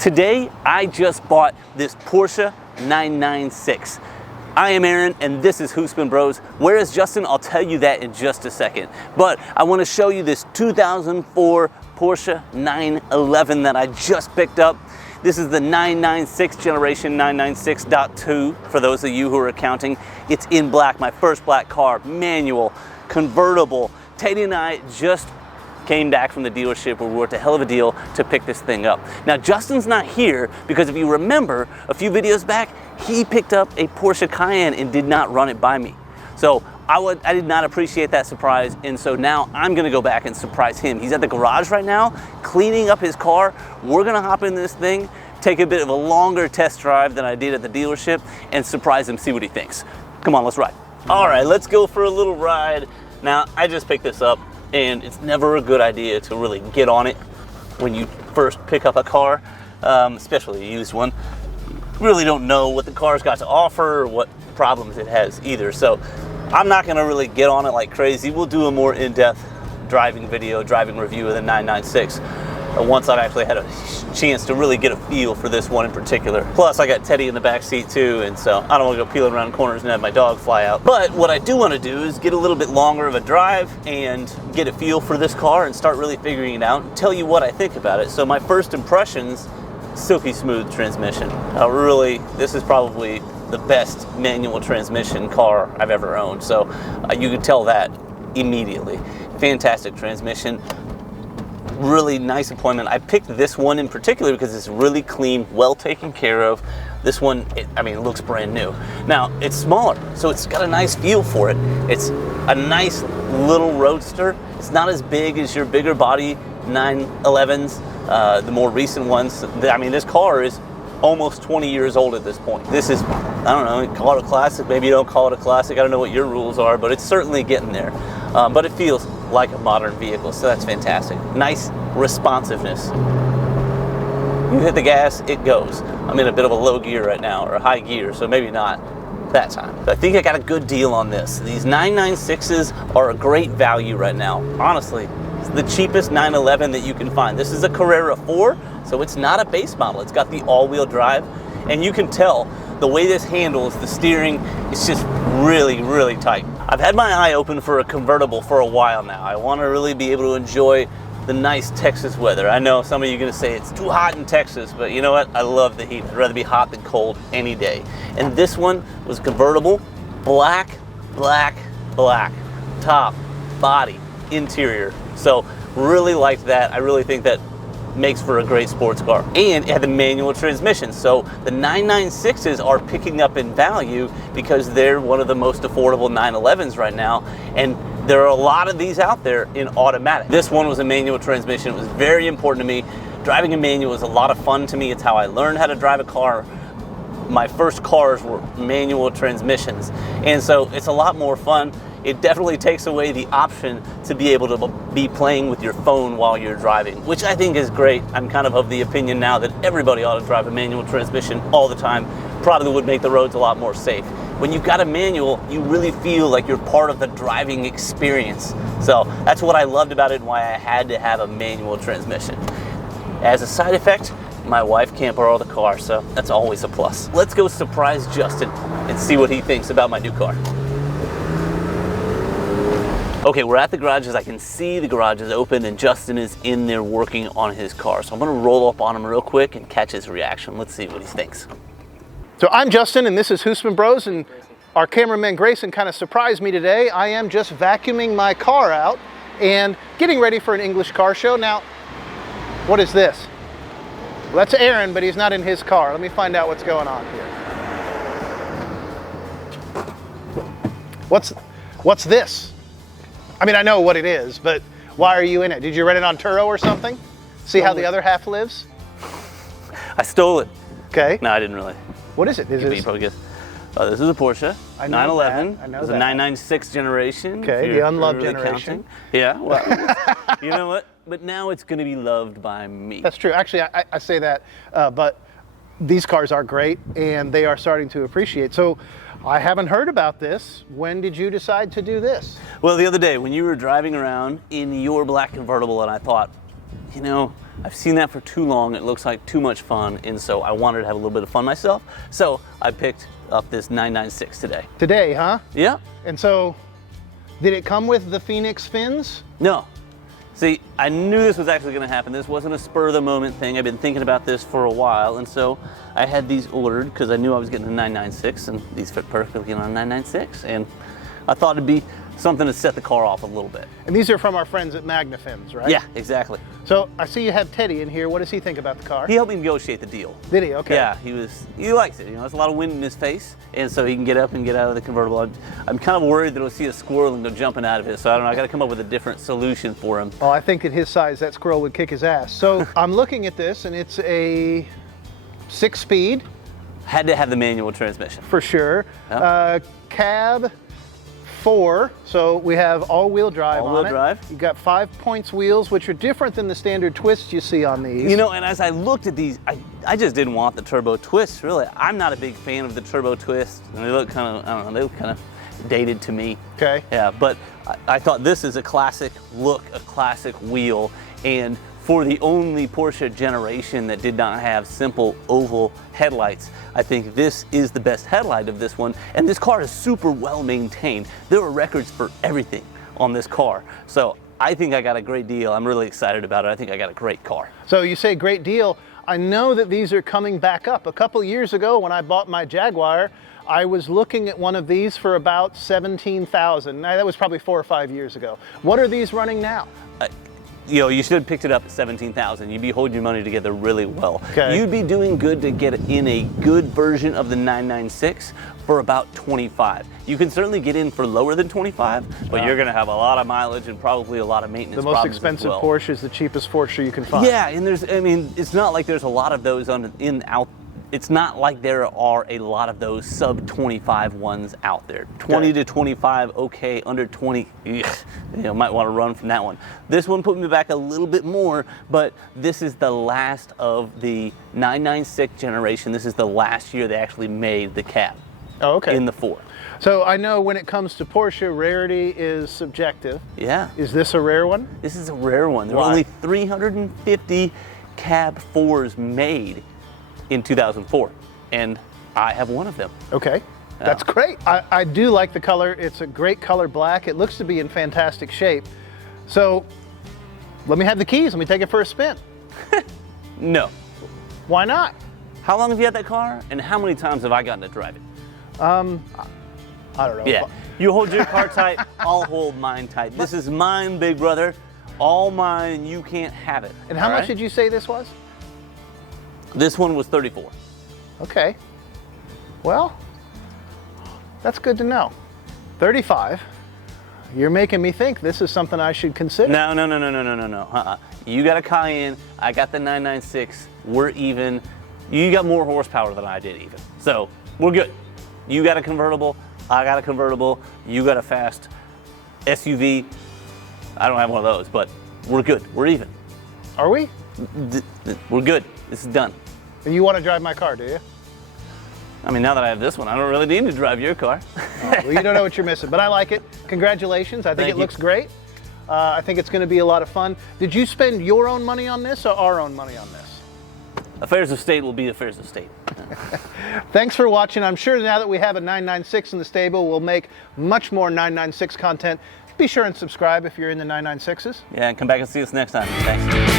Today, I just bought this Porsche 996. I am Aaron, and this is Husman Bros. Where is Justin? I'll tell you that in just a second. But I want to show you this 2004 Porsche 911 that I just picked up. This is the 996 generation, 996.2 for those of you who are counting. It's in black, my first black car, manual, convertible. Teddy and I just came back from the dealership where we worked a hell of a deal to pick this thing up. Now Justin's not here because if you remember a few videos back, he picked up a Porsche Cayenne and did not run it by me. So I did not appreciate that surprise, and so now I'm gonna go back and surprise him. He's at the garage right now, cleaning up his car. We're gonna hop in this thing, take a bit of a longer test drive than I did at the dealership, and surprise him, see what he thinks. Come on, let's ride. All right, let's go for a little ride. Now, I just picked this up, and it's never a good idea to really get on it when you first pick up a car, especially a used one. Really don't know what the car's got to offer or what problems it has either. So I'm not gonna really get on it like crazy. We'll do a more in-depth driving video, driving review of the 996 once I've actually had a chance to really get a feel for this one in particular. Plus I got Teddy in the back seat too, and so I don't wanna go peeling around corners and have my dog fly out. But what I do wanna do is get a little bit longer of a drive and get a feel for this car and start really figuring it out and tell you what I think about it. So my first impressions, silky smooth transmission. Really, this is probably the best manual transmission car I've ever owned. So you can tell that immediately. Fantastic transmission. Really nice appointment. I picked this one in particular because it's really clean, well taken care of. This one, it looks brand new. Now, it's smaller, so it's got a nice feel for it. It's a nice little roadster. It's not as big as your bigger body 911s, the more recent ones. This car is almost 20 years old at this point. This is, I don't know, call it a classic, maybe you don't call it a classic. I don't know what your rules are, but it's certainly getting there. But it feels like a modern vehicle, so that's fantastic. Nice responsiveness. You hit the gas, it goes. I'm in a bit of a low gear right now, or a high gear, so maybe not that time. But I think I got a good deal on this. These 996s are a great value right now. Honestly, it's the cheapest 911 that you can find. This is a Carrera 4, so it's not a base model. It's got the all-wheel drive, and you can tell the way this handles, the steering, it's just really, really tight. I've had my eye open for a convertible for a while now. I want to really be able to enjoy the nice Texas weather. I know some of you are going to say it's too hot in Texas, but you know what? I love the heat. I'd rather be hot than cold any day. And this one was convertible, black, black, black, top, body, interior. So really liked that. I really think that makes for a great sports car. And it had the manual transmission. So the 996s are picking up in value because they're one of the most affordable 911s right now. And there are a lot of these out there in automatic. This one was a manual transmission. It was very important to me. Driving a manual is a lot of fun to me. It's how I learned how to drive a car. My first cars were manual transmissions. And so it's a lot more fun. It definitely takes away the option to be able to be playing with your phone while you're driving, which I think is great. I'm kind of the opinion now that everybody ought to drive a manual transmission all the time. Probably would make the roads a lot more safe. When you've got a manual, you really feel like you're part of the driving experience. So that's what I loved about it and why I had to have a manual transmission. As a side effect, my wife can't borrow the car, so that's always a plus. Let's go surprise Justin and see what he thinks about my new car. Okay, we're at the garage. As I can see, the garage is open and Justin is in there working on his car. So I'm gonna roll up on him real quick and catch his reaction. Let's see what he thinks. So I'm Justin and this is Husman Bros, and our cameraman Grayson kind of surprised me today. I am just vacuuming my car out and getting ready for an English car show. Now, what is this? Well, that's Aaron, but he's not in his car. Let me find out what's going on here. What's this? I mean, I know what it is, but why are you in it? Did you rent it on Turo or something? See how the other half lives? I stole it. Okay. No, I didn't really. What is it? This is a Porsche 911. I know It's that. a 996 generation. Okay, the unloved really generation. Counting. Yeah, well, you know what? But now it's going to be loved by me. That's true. Actually, I say that, but these cars are great and they are starting to appreciate. So I haven't heard about this. When did you decide to do this? Well, the other day when you were driving around in your black convertible, and I thought, you know, I've seen that for too long. It looks like too much fun, and so I wanted to have a little bit of fun myself. So I picked up this 996 today. Today, huh? Yeah. And so, did it come with the Phoenix fins? No. See, I knew this was actually going to happen. This wasn't a spur of the moment thing. I've been thinking about this for a while, and so I had these ordered because I knew I was getting a 996, and these fit perfectly on a 996, and I thought it'd be something to set the car off a little bit. And these are from our friends at Magnafins, right? Yeah, exactly. So I see you have Teddy in here. What does he think about the car? He helped me negotiate the deal. Did he? Okay. Yeah, he likes it. You know, there's a lot of wind in his face, and so he can get up and get out of the convertible. I'm kind of worried that he'll see a squirrel and go jumping out of it, so I don't know. I got to come up with a different solution for him. Well, I think at his size, that squirrel would kick his ass. So I'm looking at this, and it's a 6-speed. Had to have the manual transmission. For sure. Yep. Cab 4, so we have all-wheel drive on it. All-wheel drive. You've got 5-points wheels, which are different than the standard twists you see on these. You know, and as I looked at these, I just didn't want the turbo twists, really. I'm not a big fan of the turbo twists. And they look kind of, I don't know, they look kind of dated to me. Okay. Yeah, but I thought this is a classic look, a classic wheel, and for the only Porsche generation that did not have simple oval headlights, I think this is the best headlight of this one, and this car is super well maintained. There are records for everything on this car, so I think I got a great deal. I'm really excited about it. I think I got a great car. So you say great deal. I know that these are coming back up. A couple years ago when I bought my Jaguar, I was looking at one of these for about $17,000. Now, that was probably 4 or 5 years ago. What are these running now? You know, you should have picked it up at $17,000. You'd be holding your money together really well. Okay. You'd be doing good to get in a good version of the 996 for about 25. You can certainly get in for lower than 25, but you're going to have a lot of mileage and probably a lot of maintenance. The most expensive Porsche is the cheapest Porsche you can find. Yeah, and it's not like there's a lot of those it's not like there are a lot of those sub 25 ones out there. 20 to 25, okay, under 20, you might want to run from that one. This one put me back a little bit more, but this is the last of the 996 generation. This is the last year they actually made the cab. Oh, okay. In the 4. So I know when it comes to Porsche, rarity is subjective. Yeah. Is this a rare one? This is a rare one. There Why? were only 350 cab 4s made in 2004, and I have one of them. Okay, that's great. I do like the color. It's a great color black. It looks to be in fantastic shape. So let me have the keys. Let me take it for a spin. No. Why not? How long have you had that car, and how many times have I gotten to drive it? I don't know. Yeah, you hold your car tight, I'll hold mine tight. This is mine, big brother. All mine, you can't have it. And how much did you say this was? This one was 34. Okay. Well, that's good to know. 35. You're making me think this is something I should consider. No. You got a Cayenne, I got the 996. We're even. You got more horsepower than I did even. So, we're good. You got a convertible, I got a convertible, you got a fast SUV. I don't have one of those, but we're good. We're even. Are we? We're good. This is done. And you want to drive my car, do you? I mean, now that I have this one, I don't really need to drive your car. Well, you don't know what you're missing, but I like it. Congratulations. I think Thank it you. looks great. I think it's going to be a lot of fun. Did you spend your own money on this or our own money on this? Affairs of state will be affairs of state. Thanks for watching. I'm sure now that we have a 996 in the stable, we'll make much more 996 content. Be sure and subscribe if you're in the 996s. Yeah, and come back and see us next time. Thanks.